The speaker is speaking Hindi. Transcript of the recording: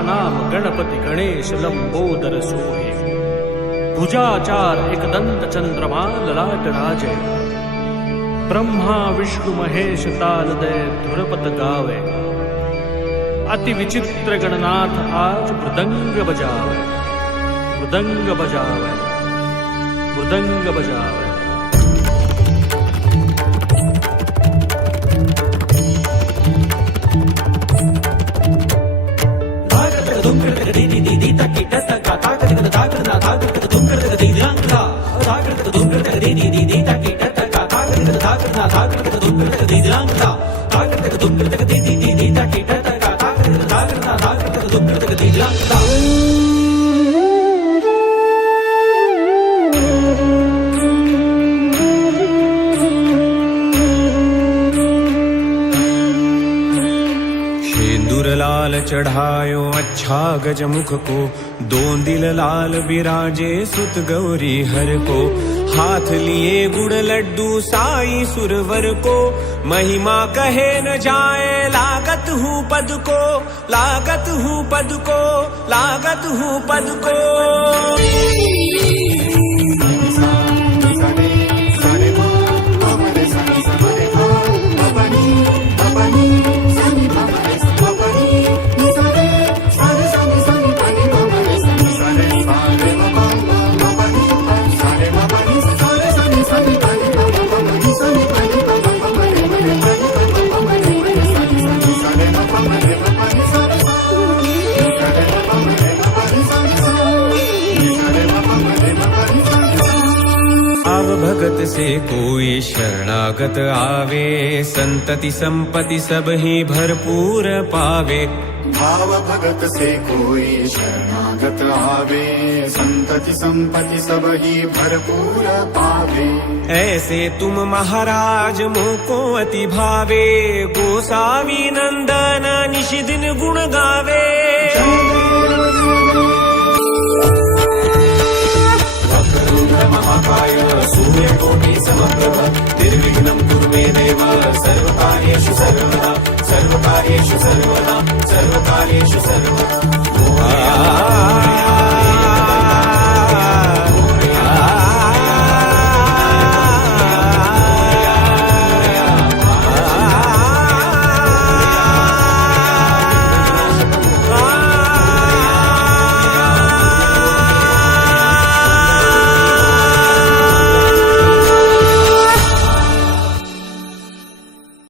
गणानाम गणपति गणेश लंबोदर सोहे भुजाचार एकदंत चंद्रमा ललाट राजे ब्रह्मा विष्णु महेश तालदय धुरपत गावे अति विचित्र गणनाथ आज मृदंग बजावे मृदंग बजावे मृदंग बजावे। लाल चढ़ायो अच्छा गजमुख को, दोन दिल लाल विराजे सुत गौरी हर को। हाथ लिए गुड़ लड्डू साई सुरवर को, महिमा कहे न जाए लागत हूँ पद को, लागत हूँ पद को, लागत हूँ पद को। भगत से कोई शरणागत आवे, संतति संपत्ति सब ही भरपूर पावे। भाव भगत से कोई शरणागत आवे, संतति संपत्ति सब ही भरपूर पावे। ऐसे तुम महाराज मोको अति भावे, गोसावी नंदन निश दिन गुण गावे।